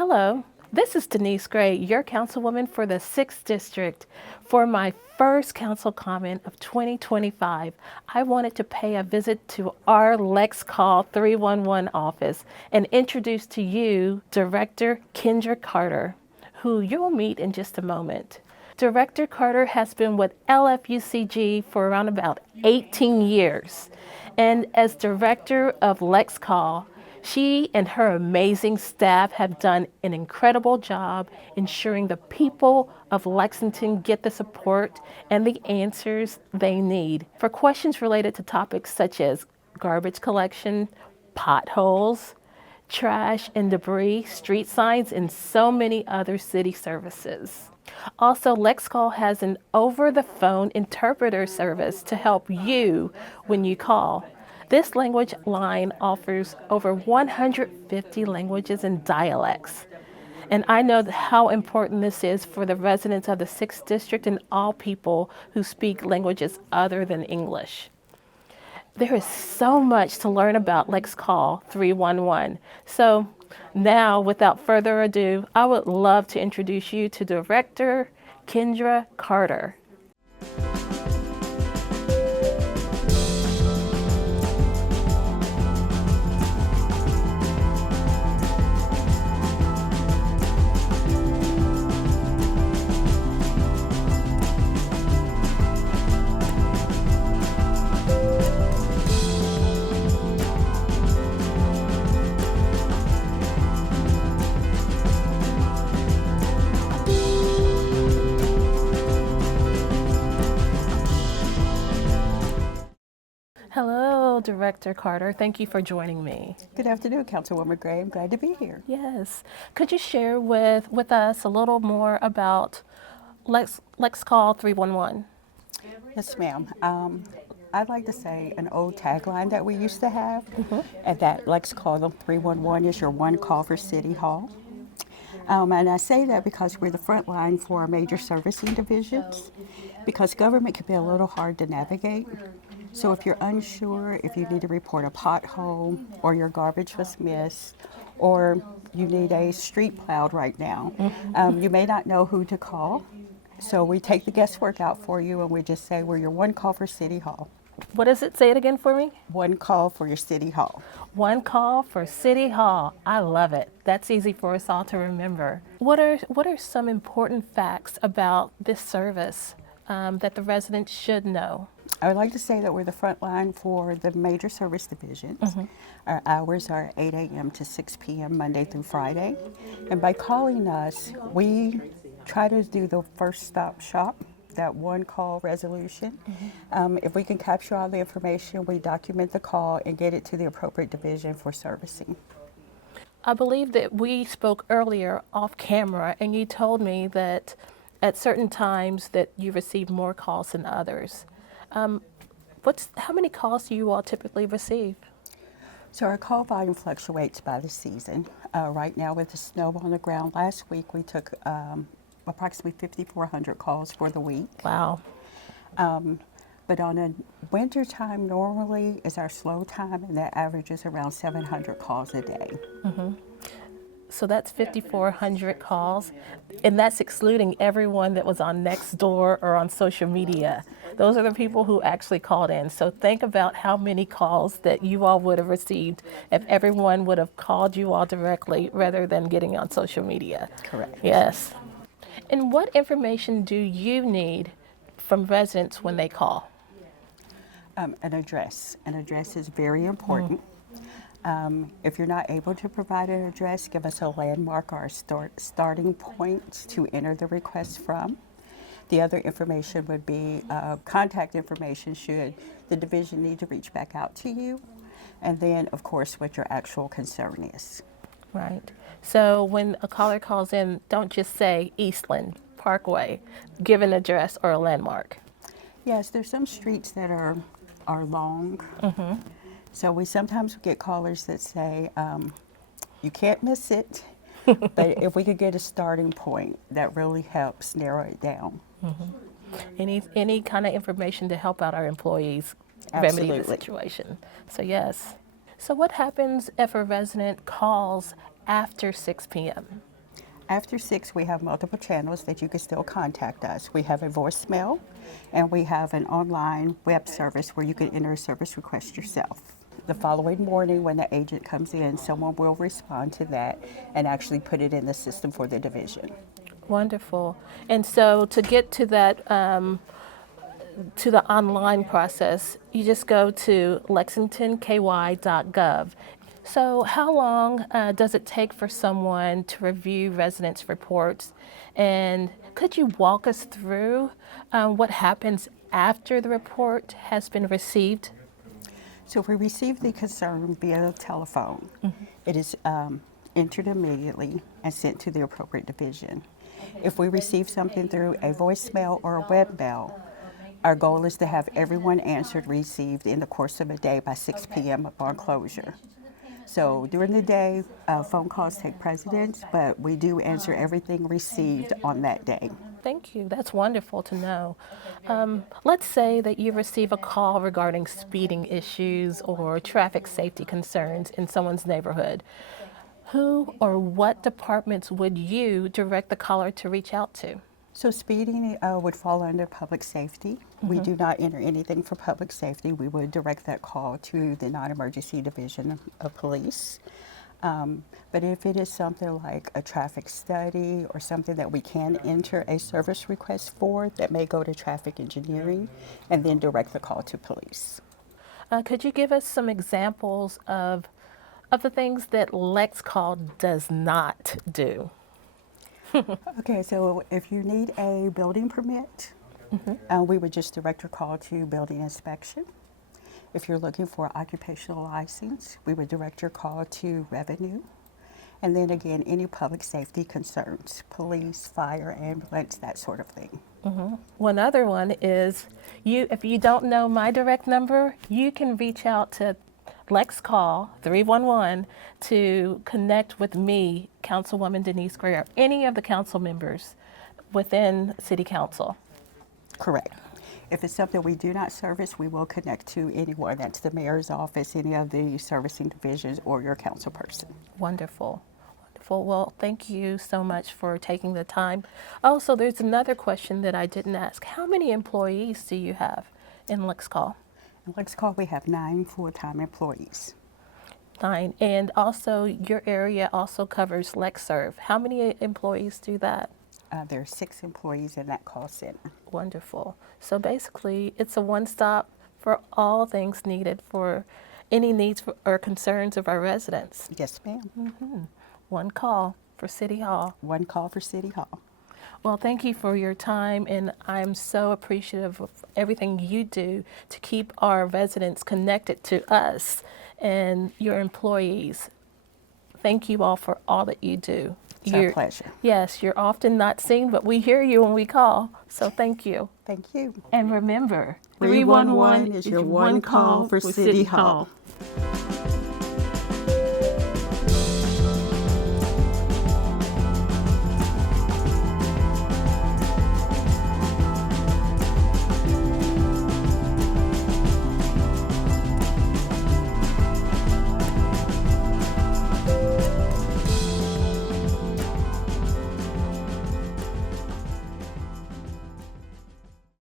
Hello, this is Denise Gray, your councilwoman for the 6th District. For my first council comment of 2025, I wanted to pay a visit to our LexCall 311 office and introduce to you Director Kendra Carter, who you'll meet in just a moment. Director Carter has been with LFUCG for around about 18 years. And as director of LexCall, she and her amazing staff have done an incredible job ensuring the people of Lexington get the support and the answers they need for questions related to topics such as garbage collection, potholes, trash and debris, street signs, and so many other city services. Also, LexCall has an over-the-phone interpreter service to help you when you call. This language line offers over 150 languages and dialects. And I know how important this is for the residents of the 6th District and all people who speak languages other than English. There is so much to learn about LexCall 311. So now, without further ado, I would love to introduce you to Director Kendra Carter. Hello, Director Carter. Thank you for joining me. Good afternoon, Councilwoman Gray. I'm glad to be here. Yes. Could you share with us a little more about LexCall 311? Yes, ma'am. I'd like to say an old tagline that we used to have, and that LexCall 311 is your one call for City Hall. And I say that because we're the front line for our major servicing divisions, because government can be a little hard to navigate. So if you're unsure, if you need to report a pothole, or your garbage was missed, or you need a street plowed right now, you may not know who to call. So we take the guesswork out for you, and we just say we're your one call for City Hall. What does it say it again for me? One call for your City Hall. One call for City Hall. I love it. That's easy for us all to remember. What are some important facts about this service that the residents should know? I would like to say that we're the front line for the major service divisions. Our hours are 8 a.m. to 6 p.m. Monday through Friday. And by calling us, we try to do the first stop shop, that one call resolution. If we can capture all the information, we document the call and get it to the appropriate division for servicing. I believe that we spoke earlier off camera, and you told me that at certain times that you receive more calls than others. How many calls do you all typically receive? So our call volume fluctuates by the season. Right now with the snow on the ground, last week we took approximately 5,400 calls for the week. Wow. But on a winter time normally is our slow time, and that averages around 700 calls a day. So that's 5,400 calls, and that's excluding everyone that was on Nextdoor or on social media. Those are the people who actually called in. So think about how many calls that you all would have received if everyone would have called you all directly rather than getting on social media. Correct. Yes. And what information do you need from residents when they call? An address. An address is very important. If you're not able to provide an address, give us a landmark or a starting point to enter the request from. The other information would be contact information should the division need to reach back out to you. And then, of course, what your actual concern is. Right. So when a caller calls in, don't just say Eastland Parkway. Give an address or a landmark. Yes, there's some streets that are long. So we sometimes get callers that say, you can't miss it, but if we could get a starting point, that really helps narrow it down. Any kind of information to help out our employees Absolutely. remedy the situation. So yes. So what happens if a resident calls after 6 p.m.? After 6, we have multiple channels that you can still contact us. We have a voicemail, and we have an online web service where you can enter a service request yourself. The following morning, when the agent comes in, someone will respond to that and actually put it in the system for the division. Wonderful. And so to get to that, to the online process, you just go to lexingtonky.gov. So how long does it take for someone to review residents' reports? And could you walk us through what happens after the report has been received? So if we receive the concern via telephone, it is entered immediately and sent to the appropriate division. If we receive something through a voicemail or a web mail, our goal is to have everyone answered received in the course of a day by 6 p.m. upon closure. So during the day, phone calls take precedence, but we do answer everything received on that day. Thank you. That's wonderful to know. Let's say that you receive a call regarding speeding issues or traffic safety concerns in someone's neighborhood. Who or what departments would you direct the caller to reach out to? So speeding would fall under public safety. We do not enter anything for public safety. We would direct that call to the non-emergency division of police. But if it is something like a traffic study or something that we can enter a service request for, that may go to traffic engineering and then direct the call to police. Could you give us some examples of the things that LexCall does not do? Okay, so if you need a building permit, we would just direct your call to building inspection. If you're looking for occupational license, we would direct your call to revenue. And then again, any public safety concerns, police, fire, ambulance, that sort of thing. One other one is, if you don't know my direct number, you can reach out to LexCall 311 to connect with me, Councilwoman Denise Gray, or any of the council members within City Council. Correct. If it's something we do not service, we will connect to anyone. That's the mayor's office, any of the servicing divisions, or your council person. Wonderful. Wonderful. Well, thank you so much for taking the time. Also, there's another question that I didn't ask. How many employees do you have in LexCall? In LexCall, we have 9 full-time employees. 9. And also, your area also covers LexServe. How many employees do that? There are 6 employees in that call center. Wonderful. So basically, it's a one-stop for all things needed for any needs or concerns of our residents. Yes, ma'am. One call for City Hall. One call for City Hall. Well, thank you for your time, and I'm so appreciative of everything you do to keep our residents connected to us and your employees. Thank you all for all that you do. It's our pleasure. Yes, you're often not seen, but we hear you when we call, so thank you. Thank you. And remember, 311 is your one call for City Hall.